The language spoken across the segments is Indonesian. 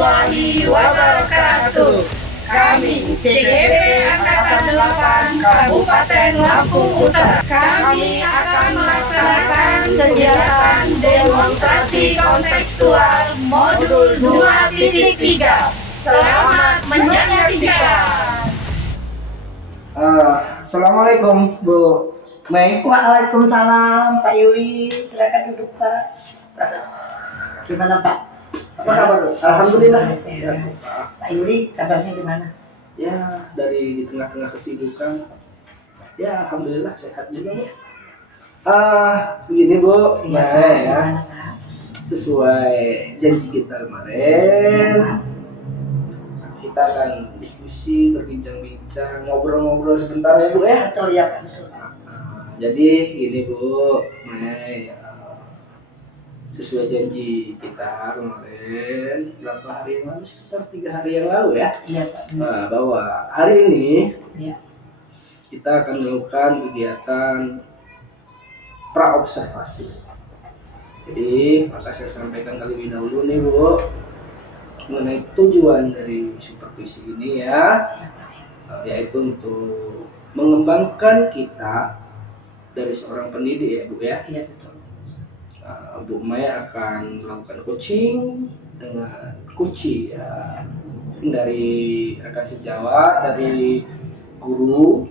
warahmatullahi wabarakatuh. Kami CGP Angkatan 8 Kabupaten Lampung Utara. Kami akan melaksanakan kegiatan demonstrasi kontekstual modul 2.3. Selamat menyaksikan. Assalamualaikum Bu Mei. Waalaikumsalam Pak Yuli, silakan duduk Pak. Gimana Pak? Apa kabar? Alhamdulillah. Sehat. Pak Yuli, kabarnya gimana? Ya, dari di tengah-tengah kesibukan, ya alhamdulillah sehat juga ya. Begini Bu, Iya, Mei Pak. ya. Gimana Pak? Sesuai janji kita kemarin, kita akan diskusi, berbincang-bincang, ngobrol-ngobrol sebentar ya Bu ya. Betul ya Pak, betul Pak. Jadi gini Bu, Mei, sesuai janji kita kemarin berapa hari yang lalu, sekitar 3 hari yang lalu ya. Iya Pak. Nah, bahwa hari ini Iya. kita akan melakukan kegiatan pra-observasi. Jadi, maka saya sampaikan terlebih dahulu nih Bu, mengenai tujuan dari supervisi ini ya, yaitu untuk mengembangkan kita dari seorang pendidik ya Bu ya. Iya betul. Bu Maya akan melakukan coaching dengan coaching ya, dari rekan sejawat, dari guru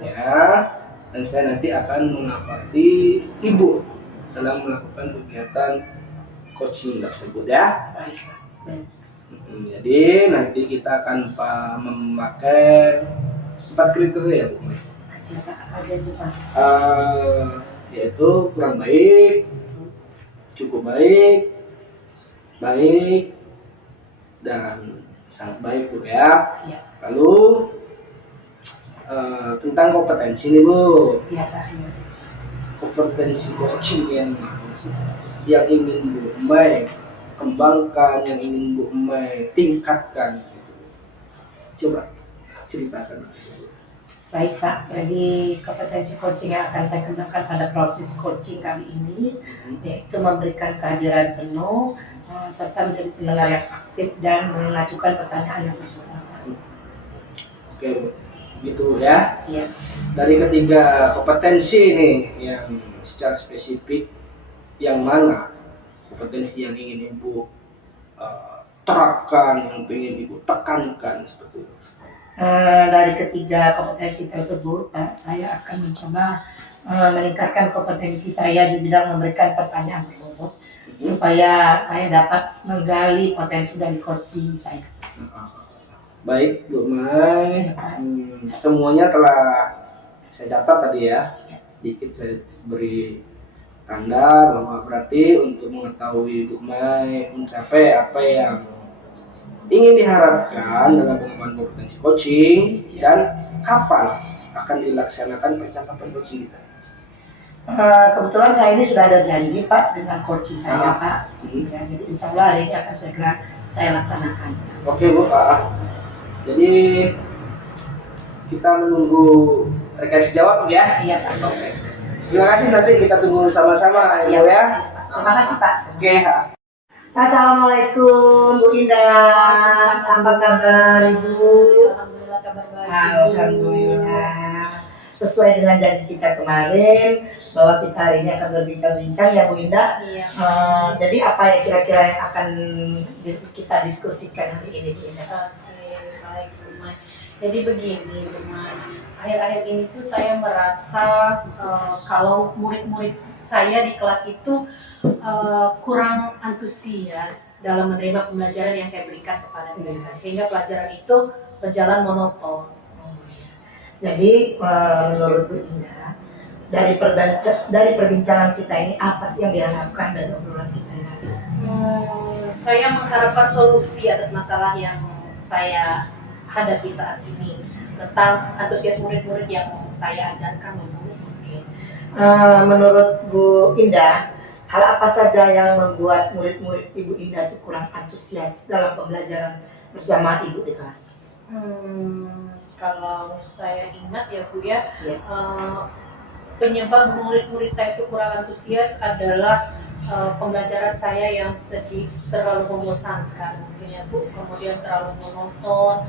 ya, dan saya nanti akan mengapati ibu dalam melakukan kegiatan coaching tersebut ya. Baik Pak. Baik. Jadi nanti kita akan memakai 4 kriteria Bu Maya. Ya Pak, apa aja itu Pak? Yaitu kurang baik, cukup baik, baik, dan sangat baik Bu ya. Iya. Lalu tentang kompetensi nih Bu, Iya Pak. Iya. kompetensi coaching yang ingin Bu Mei kembangkan, yang ingin Bu Mei tingkatkan, coba ceritakan. Baik Pak, jadi kompetensi coaching yang akan saya kembangkan pada proses coaching kali ini yaitu memberikan kehadiran penuh serta menjadi pendengar yang aktif dan mengajukan pertanyaan yang bermanfaat. Oke Bu, gitu ya. Iya. Dari ketiga kompetensi nih yang secara spesifik, yang mana kompetensi yang ingin Ibu terapkan, yang ingin Ibu tekankan seperti itu? Dari ketiga kompetensi tersebut, Pak, saya akan mencoba meningkatkan kompetensi saya di bidang memberikan pertanyaan berbobot supaya saya dapat menggali potensi dari coaching saya. Baik Bu Mai, semuanya telah saya catat tadi ya. Dikit saya beri tanda bahwa berarti untuk mengetahui Bu Mai mencapai apa yang ingin diharapkan dalam pengembangan kompetensi coaching dan kapan akan dilaksanakan percakapan coaching kita. Kebetulan saya ini sudah ada janji Pak dengan coach saya Pak. Ya, jadi insya Allah hari ini akan segera saya laksanakan. Oke Bu, jadi kita menunggu rekan sejawat ya. Iya Pak. Oke. Terima kasih, nanti kita tunggu sama-sama ya Bu ya. Terima kasih Pak. Oke. Assalamualaikum Bu Indah. Apa kabar Ibu? Alhamdulillah kabar baik. Alhamdulillah. Sesuai dengan janji kita kemarin bahwa kita hari ini akan berbincang-bincang ya Bu Indah. Iya. Jadi apa yang kira-kira yang akan kita diskusikan hari ini Bu Indah? Oke, baik Bu Mai. Jadi begini Bu Mai, akhir-akhir ini tuh saya merasa kalau murid-murid saya di kelas itu kurang antusias dalam menerima pembelajaran yang saya berikan kepada mereka, sehingga pelajaran itu berjalan monoton. Jadi menurut Bu Indah, dari perbincangan kita ini apa sih yang diharapkan dari obrolan kita ini? Saya mengharapkan solusi atas masalah yang saya hadapi saat ini tentang antusias murid-murid yang saya ajarkan. Menurut Bu Indah, hal apa saja yang membuat murid-murid Ibu Indah itu kurang antusias dalam pembelajaran bersama Ibu di kelas? Kalau saya ingat ya Bu ya, Ya. penyebab murid-murid saya itu kurang antusias adalah pembelajaran saya yang terlalu membosankan mungkin ya Bu, kemudian terlalu monoton,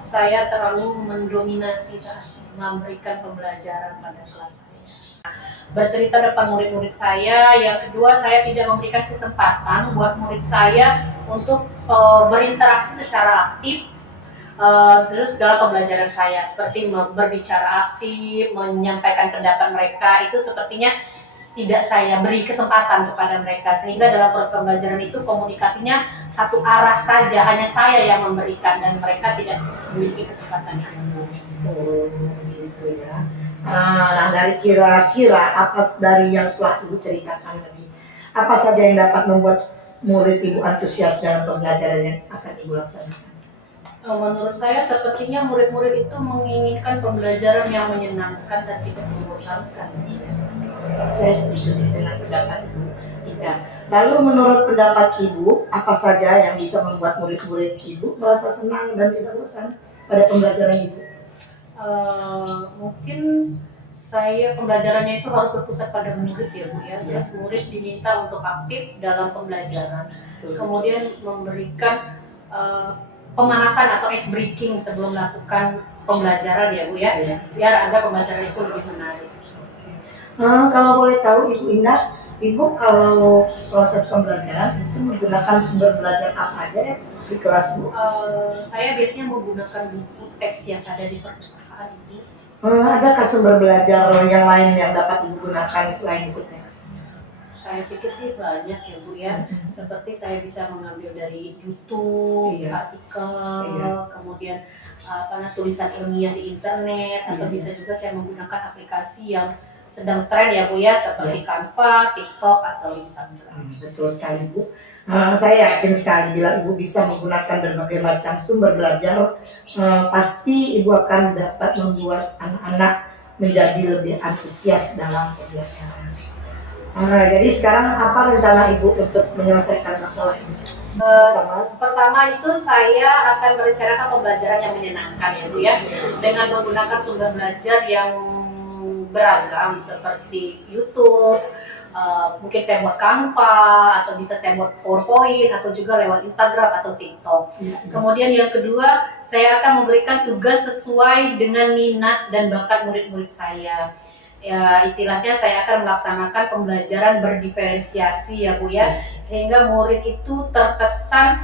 saya terlalu mendominasi saat memberikan pembelajaran pada kelas saya. Bercerita depan murid-murid saya, yang kedua saya tidak memberikan kesempatan buat murid saya untuk berinteraksi secara aktif terus dalam pembelajaran saya, seperti berbicara aktif, menyampaikan pendapat mereka, itu sepertinya tidak saya beri kesempatan kepada mereka, sehingga dalam proses pembelajaran itu komunikasinya satu arah saja, hanya saya yang memberikan dan mereka tidak memiliki kesempatan itu. Oh, gitu ya. Nah, dari kira-kira apa dari yang telah Ibu ceritakan tadi, apa saja yang dapat membuat murid Ibu antusias dalam pembelajaran yang akan Ibu laksanakan? Menurut saya sepertinya murid-murid itu menginginkan pembelajaran yang menyenangkan dan tidak membosankan. Saya setuju dengan pendapat Ibu Indah. Lalu menurut pendapat Ibu, apa saja yang bisa membuat murid-murid Ibu merasa senang dan tidak bosan pada pembelajaran Ibu? Mungkin saya pembelajarannya itu harus berpusat pada murid ya Bu ya. Terus murid diminta untuk aktif dalam pembelajaran. Kemudian memberikan pemanasan atau ice breaking sebelum melakukan pembelajaran ya Bu ya. Biar agar pembelajaran itu lebih menarik. Kalau boleh tahu Ibu Indah, Ibu kalau proses pembelajaran itu menggunakan sumber belajar apa aja ya di kelas Bu? Saya biasanya menggunakan buku teks yang ada di perpustakaan Ibu. Adakah sumber belajar yang lain yang dapat Ibu gunakan selain buku teks? Saya pikir sih banyak ya Bu ya. Seperti saya bisa mengambil dari YouTube, artikel, kemudian tulisan ilmiah di internet, atau bisa juga saya menggunakan aplikasi yang sedang tren ya Bu ya, seperti Canva, TikTok, atau Instagram. Betul sekali Bu. Saya yakin sekali bila Ibu bisa menggunakan berbagai macam sumber belajar, pasti Ibu akan dapat membuat anak-anak menjadi lebih antusias dalam pembelajaran. Jadi sekarang apa rencana Ibu untuk menyelesaikan masalah ini? Pertama itu saya akan merencanakan pembelajaran yang menyenangkan ya Bu ya, dengan menggunakan sumber belajar yang beragam seperti YouTube, mungkin saya buat Canva, atau bisa saya buat PowerPoint, atau juga lewat Instagram atau TikTok. Kemudian yang kedua, saya akan memberikan tugas sesuai dengan minat dan bakat murid-murid saya. Ya, istilahnya saya akan melaksanakan pembelajaran berdiferensiasi ya Bu ya, sehingga murid itu terkesan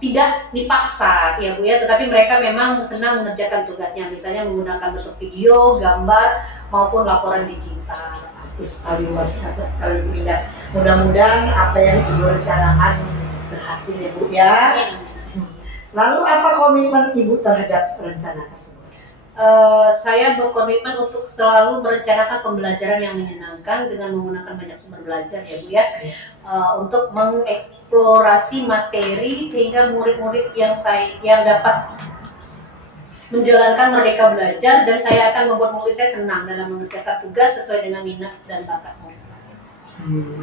tidak dipaksa ya Bu ya, tetapi mereka memang senang mengerjakan tugasnya, misalnya menggunakan bentuk video, gambar, maupun laporan digital. Bagus sekali, luar biasa sekali Bu Indah. Mudah-mudahan apa yang Ibu rencanakan berhasil ya Bu ya. Lalu apa komitmen Ibu terhadap rencana tersebut? Saya berkomitmen untuk selalu merencanakan pembelajaran yang menyenangkan dengan menggunakan banyak sumber belajar ya Bu ya, untuk mengeksplorasi materi sehingga murid-murid yang dapat menjalankan Merdeka Belajar, dan saya akan membuat murid saya senang dalam mengerjakan tugas sesuai dengan minat dan bakat murid.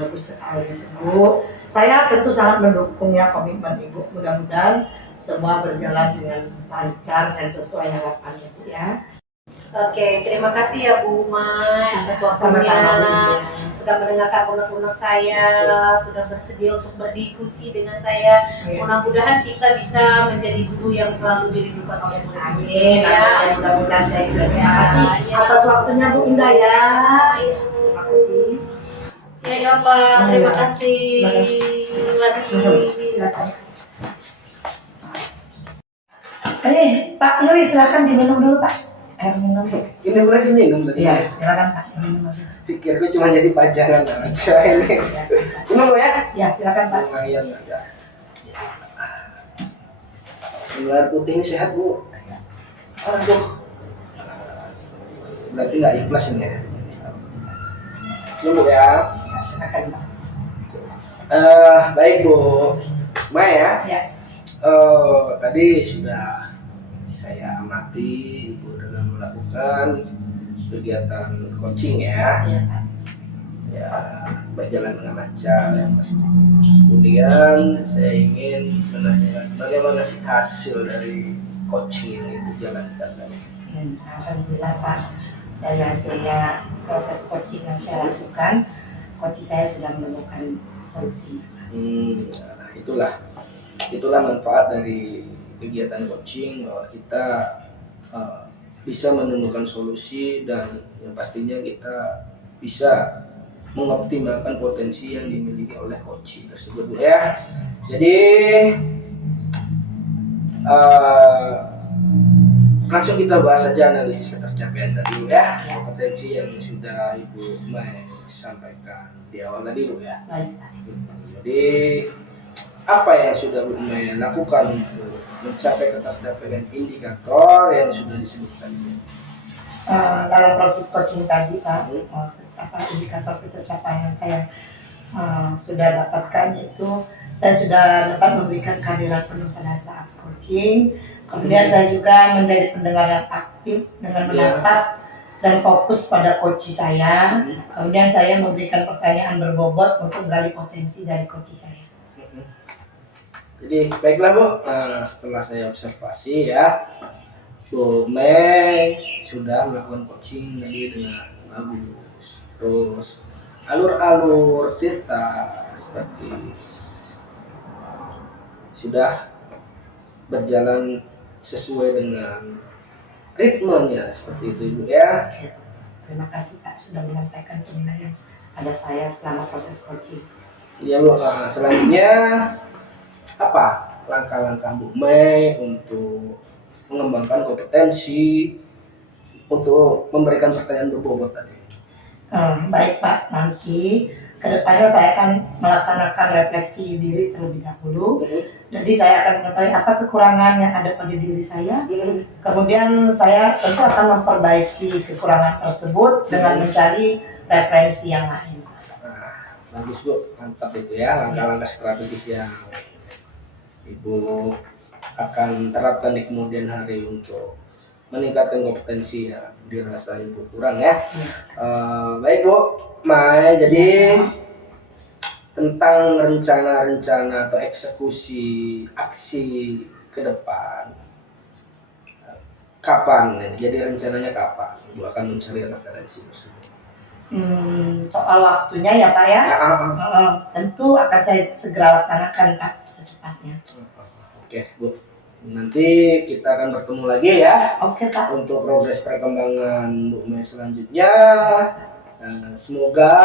Bagus sekali Bu. Saya tentu sangat mendukung ya komitmen Ibu. Mudah-mudahan semua berjalan dengan lancar dan sesuai harapannya Bu ya. Oke, terima kasih ya Bu Mai atas waktunya, sudah mendengarkan unek-unek saya, sudah bersedia untuk berdiskusi dengan saya. Mudah-mudahan kita bisa menjadi guru yang selalu dirindukan oleh murid. Amin. Ya. Mudah-mudahan saya juga terima kasih atas waktunya Bu Indah ya. Terima kasih. Ya Pak, terima kasih. Mari silakan. Pak Yuli silakan diminum dulu Pak. Air minum. Ini boleh diminum tadi? Iya, silakan Pak, diminum aja. Pikirku cuma jadi pajangan aja ini. Minum ya? Ya, silakan Pak. Lumayan aja. Minum air putih ini sehat Bu. Aduh. Berarti nggak ikhlas ini ya? Minum Bu ya? Ya, silakan Pak. Baik Bu Mai ya. Ya. Tadi sudah saya amati Ibu dengan melakukan kegiatan coaching ya. Ya, Pak. Ya, berjalan dengan lancar ya pasti. Kemudian saya ingin menanyakan bagaimana sih hasil dari coaching ini dijalankan tadi. Alhamdulillah Pak, dari hasilnya proses coaching yang saya lakukan, coach saya sudah menemukan solusinya. Nah, itulah manfaat dari kegiatan coaching, bahwa kita bisa menemukan solusi dan yang pastinya kita bisa mengoptimalkan potensi yang dimiliki oleh coach tersebut, Bu ya. Jadi langsung kita bahas saja analisis ketercapaian tadi, Bu ya. Kompetensi yang sudah Ibu Mai sampaikan di awal tadi, Bu ya. Baik. Jadi apa yang sudah Bu Mai lakukan untuk mencapai ketercapaian indikator yang sudah disebutkan? Dalam proses coaching tadi Pak, indikator ketercapaian saya sudah dapatkan, yaitu saya sudah dapat memberikan kehadiran penuh pada saat coaching. Kemudian saya juga menjadi pendengar yang aktif dengan menatap dan fokus pada coach saya. Kemudian saya memberikan pertanyaan berbobot untuk menggali potensi dari coach saya. Jadi baiklah Bu, setelah saya observasi ya, Bu Mei sudah melakukan coaching tadi dengan bagus. Terus alur-alur kita seperti sudah berjalan sesuai dengan ritmenya, seperti itu Ibu ya. Terima kasih Pak sudah menyampaikan penilaian pada saya selama proses coaching. Ya Bu, selanjutnya apa langkah-langkah Bu Mei untuk mengembangkan kompetensi untuk memberikan pertanyaan berbobot tadi? Baik Pak, nanti kedepannya saya akan melaksanakan refleksi diri terlebih dahulu. Jadi saya akan mengetahui apa kekurangan yang ada pada diri saya. Kemudian saya tentu akan memperbaiki kekurangan tersebut dengan mencari referensi yang lain. Nah, bagus Bu, mantap itu ya, langkah-langkah strategis yang Ibu akan terapkan di kemudian hari untuk meningkatkan kompetensi yang dirasa Ibu kurang ya. Baik Bu Mai, jadi tentang rencana-rencana atau eksekusi aksi ke depan, kapan nih? Jadi rencananya kapan Ibu akan mencari referensi tersebut? Soal waktunya ya Pak ya, tentu akan saya segera laksanakan Pak secepatnya. Oke Bu, nanti kita akan bertemu lagi ya. Oke Pak. Untuk progres perkembangan Bu Mei selanjutnya. Semoga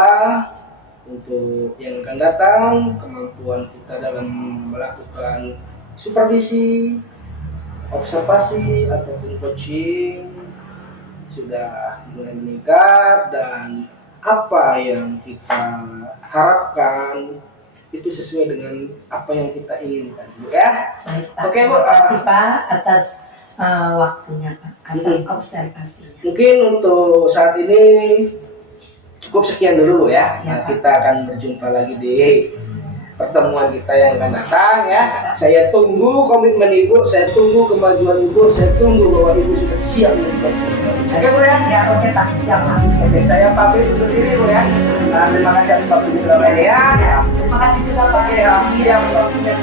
untuk yang akan datang kemampuan kita dalam melakukan supervisi, observasi ataupun coaching sudah mulai meningkat, dan apa yang kita harapkan itu sesuai dengan apa yang kita inginkan, Bu ya. Baik, Pak. Oke, Bu. Terima kasih Pak atas waktunya Pak, atas observasinya. Mungkin untuk saat ini cukup sekian dulu ya. Ya, Kita akan berjumpa lagi di pertemuan kita yang akan datang ya. Saya tunggu komitmen Ibu, saya tunggu kemajuan Ibu, saya tunggu bahwa Ibu sudah siap untuk oke Bu ya? Ya, oke Pak, siap Pak. Oke, saya pamit undur diri Bu ya. Terima kasih atas waktunya selama ini ya. Terima kasih juga Pak. Oke, siap waktunya.